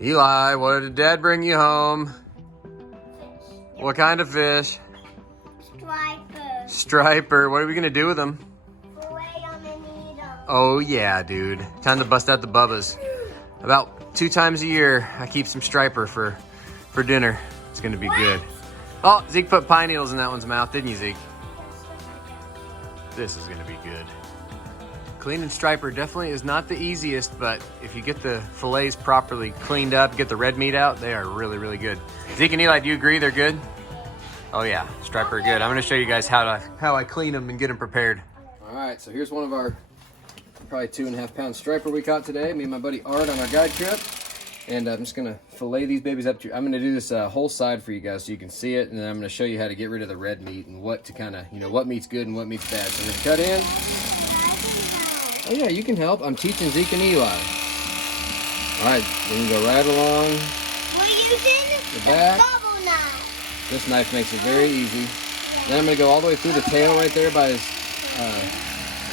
Eli, what did Dad bring you home? Fish. What kind of fish? Striper. Striper. What are we gonna do with them? Filet them and eat them. Oh yeah, dude. Time to bust out the bubbas. About 2 times a year, I keep some striper for dinner. It's gonna be good. Oh, Zeke put pine needles in that one's mouth, didn't you, Zeke? This is gonna be good. Cleaning striper definitely is not the easiest, but if you get the fillets properly cleaned up, get the red meat out, they are really, really good. Zeke and Eli, do you agree they're good? Oh yeah, striper are good. I'm gonna show you guys how I clean them and get them prepared. All right, so here's one of our probably 2.5 pound striper we caught today. Me and my buddy Art on our guide trip. And I'm just gonna fillet these babies up to, I'm gonna do this whole side for you guys so you can see it, and then I'm gonna show you how to get rid of the red meat and what to kind of, what meat's good and what meat's bad. So I'm gonna cut in. Oh yeah, you can help. I'm teaching Zeke and Eli. All right, we can go right along We're using the back. bubble knife. This knife makes it very easy. Then I'm gonna go all the way through the tail right there by his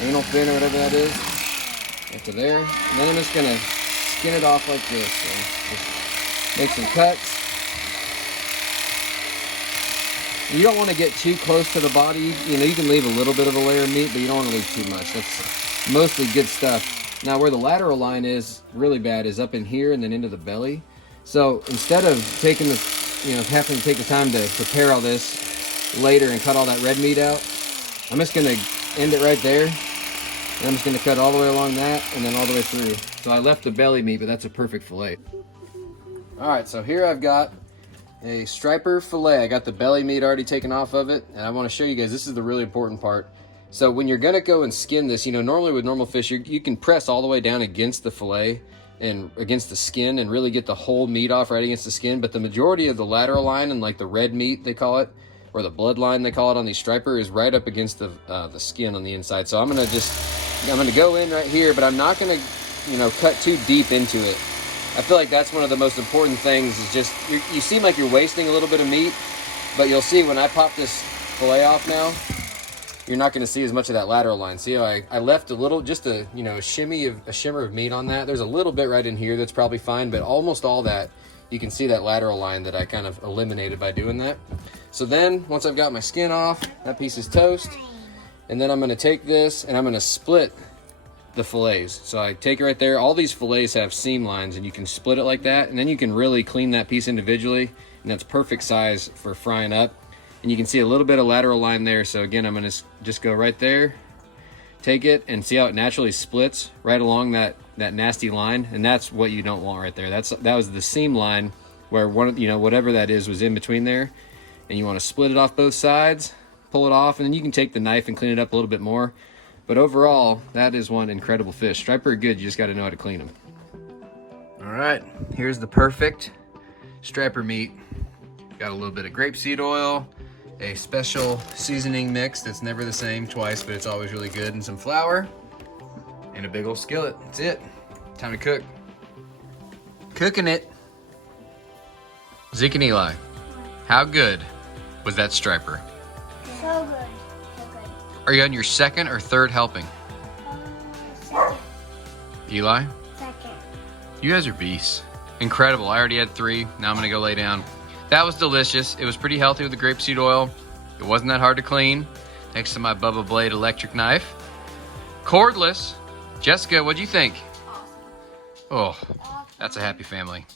anal fin or whatever that is. Up to there. And then I'm just gonna skin it off like this. So just make some cuts. You don't want to get too close to the body. You can leave a little bit of a layer of meat, but you don't want to leave too much. That's mostly good stuff. Now where the lateral line is really bad is up in here and then into the belly. So instead of taking the, having to take the time to prepare all this later and cut all that red meat out, I'm just gonna end it right there. And I'm just gonna cut all the way along that and then all the way through. So I left the belly meat, but that's a perfect fillet. All right, so here I've got a striper fillet. I got the belly meat already taken off of it, and I want to show you guys, this is the really important part. So when you're gonna go and skin this, normally with normal fish, you can press all the way down against the fillet and against the skin and really get the whole meat off right against the skin, but the majority of the lateral line and like the red meat, they call it, or the bloodline they call it on these striper, is right up against the skin on the inside. So I'm gonna go in right here, but I'm not gonna, cut too deep into it. I feel like that's one of the most important things is just, you seem like you're wasting a little bit of meat, but you'll see when I pop this fillet off now, you're not gonna see as much of that lateral line. See how I left a little, just a shimmer of meat on that. There's a little bit right in here that's probably fine, but almost all that, you can see that lateral line that I kind of eliminated by doing that. So then, once I've got my skin off, that piece is toast, and then I'm gonna take this and I'm gonna split the fillets. So I take it right there. All these fillets have seam lines and you can split it like that, and then you can really clean that piece individually, and that's perfect size for frying up. And you can see a little bit of lateral line there. So again, I'm gonna just go right there, take it, and see how it naturally splits right along that nasty line, and that's what you don't want right there. That was the seam line where whatever that is was in between there, and you want to split it off both sides, pull it off, and then you can take the knife and clean it up a little bit more. But overall, that is one incredible fish. Striper are good, you just got to know how to clean them. All right, here's the perfect striper meat. Got a little bit of grapeseed oil, a special seasoning mix that's never the same twice, but it's always really good, and some flour, and a big old skillet. That's it. Time to cook. Cooking it. Zeke and Eli, how good was that striper? So good. Are you on your second or third helping? Second. Eli? Second. You guys are beasts. Incredible. I already had 3. Now I'm gonna go lay down. That was delicious. It was pretty healthy with the grapeseed oil. It wasn't that hard to clean. Thanks to my Bubba Blade electric knife. Cordless. Jessica, what'd you think? Awesome. Oh, that's a happy family.